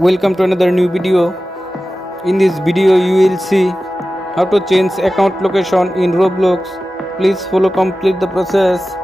Welcome to another new video. In this video you will see how to change account location in Roblox. Please follow complete the process.